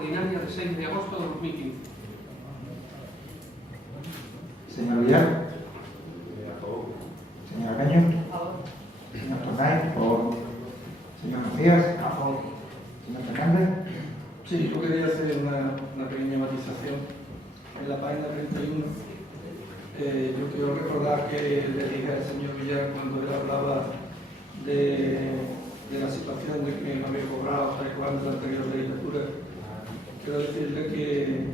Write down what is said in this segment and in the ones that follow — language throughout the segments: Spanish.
ordinaria de 6 de agosto de 2015. Señor Villar. Señora Caño. Señor Tornay. Por favor. Señor Macías. A favor. Señor Fernández. Sí, yo quería hacer una pequeña matización. En la página 31, yo quiero recordar que le dije al señor Villar cuando él hablaba de la situación de que no había cobrado hasta cuando la anterior legislatura. Quiero decirle que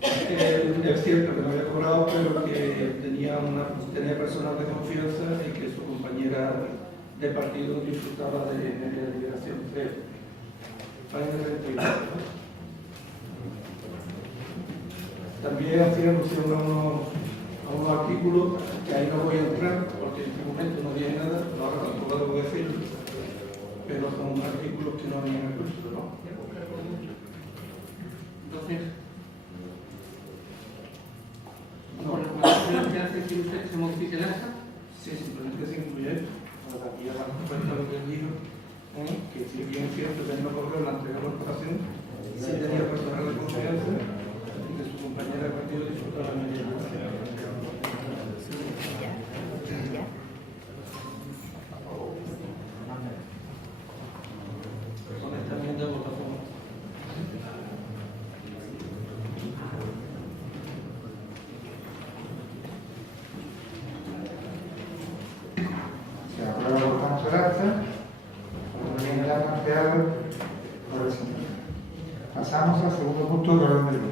es cierto que no había cobrado, pero que tenía personal de confianza y que su compañera de partido disfrutaba de la liberación. Página 31. También hacía alusión a unos artículos que ahí no voy a entrar porque en este momento no dije nada, ahora tampoco debo decirlo, pero son artículos que no habían recursos, ¿no? Entonces, ¿por la recomendación que hace que usted se modifique el acta? Sí, simplemente se incluye esto. Ahora aquí ya vamos a cuenta lo que él dijo, que si bien es cierto que no cobró la entrega por votación, sí tenía personal de confianza y que su compañera de partido disfrutaba la medida. Con esta enmienda de votación. Se aprueba por tanto el acta. Como bien ya planteado por el señor. Pasamos al segundo punto del orden del día.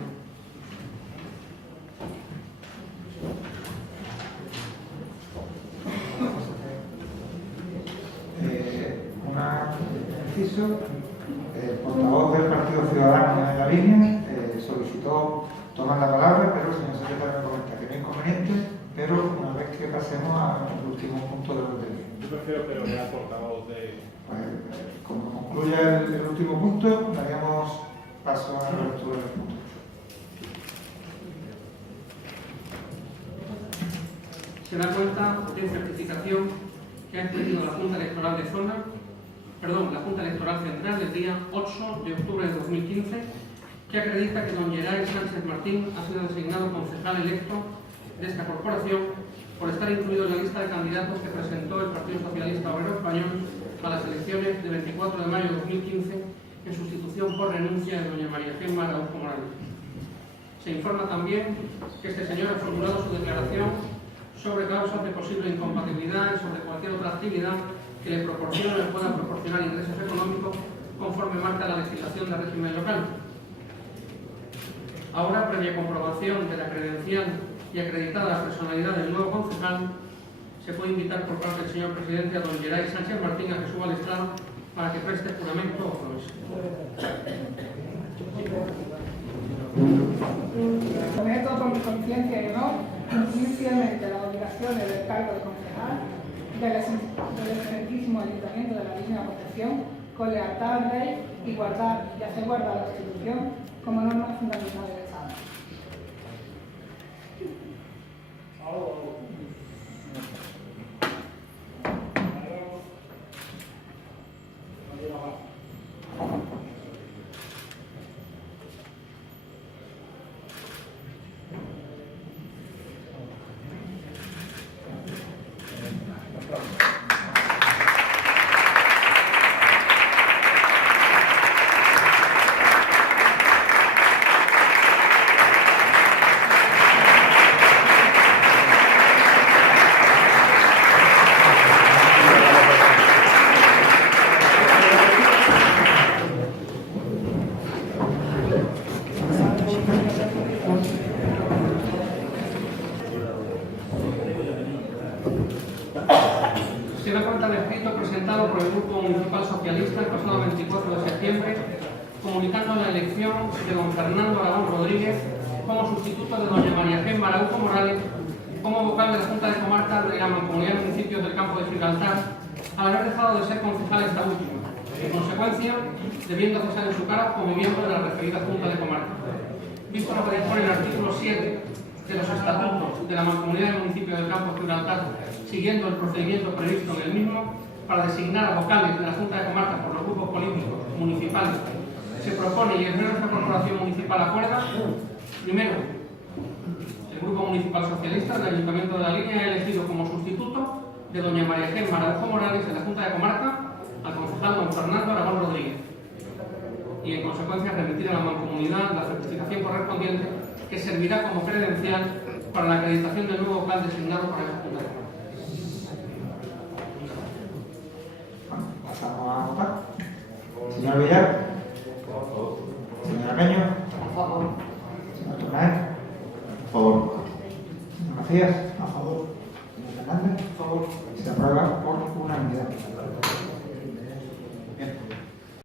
El portavoz del Partido Ciudadano en la línea solicitó tomar la palabra, pero el señor secretario me comenta que no hay inconveniente, pero una vez que pasemos al último punto del orden del día. Yo prefiero que lo vea el portavoz de... Pues, como concluya el último punto, daríamos paso a la lectura del punto. Se da cuenta de certificación que ha expedido la Junta Electoral de Zona, la Junta Electoral Central del día 8 de octubre de 2015, que acredita que don Geray Sánchez Martín ha sido designado concejal electo de esta corporación por estar incluido en la lista de candidatos que presentó el Partido Socialista Obrero Español a las elecciones de 24 de mayo de 2015 en sustitución por renuncia de doña María Gemma Araujo Morales. Se informa también que este señor ha formulado su declaración sobre causas de posible incompatibilidad y sobre cualquier otra actividad que le proporcione o le pueda proporcionar ingresos económicos conforme marca la legislación de régimen local. Ahora, previa comprobación de la credencial y acreditada personalidad del nuevo concejal, se puede invitar por parte del señor presidente a don Geray Sánchez Martín a que suba al estrado para que preste juramento o promesa. Prometo por mi conciencia y honor cumplir fielmente las obligaciones del cargo de concejal del excelentísimo Ayuntamiento de la Divina Concepción con lealtad al Rey y guardar y hacer guardar la Constitución como norma fundamental del Estado. Se da cuenta del escrito presentado por el Grupo Municipal Socialista el pasado 24 de septiembre, comunicando la elección de don Fernando Aragón Rodríguez como sustituto de doña María Gemma Araujo Morales como vocal de la Junta de Comarca de la Mancomunidad de Municipios del Campo de Gibraltar, al haber dejado de ser concejal esta última, en consecuencia, debiendo cesar en su cargo como miembro de la referida Junta de Comarca. Visto lo que dispone el artículo 7 de los estatutos de la Mancomunidad de Municipios del Campo de Gibraltar, siguiendo el procedimiento previsto en el mismo, para designar a vocales de la Junta de Comarca por los grupos políticos municipales Se propone y el Pleno de esta Corporación Municipal acuerda, primero, el Grupo Municipal Socialista del Ayuntamiento de La Línea ha elegido como sustituto de doña María Gemma Araujo Morales de la Junta de Comarca al concejal don Fernando Aragón Rodríguez y en consecuencia remitir a la mancomunidad la certificación correspondiente que servirá como credencial para la acreditación del nuevo local designado para esa Junta de Comarca. Pasamos a votar. Señor Villar. Señora Peño. Señor Tomás. Por favor. Señor Macías.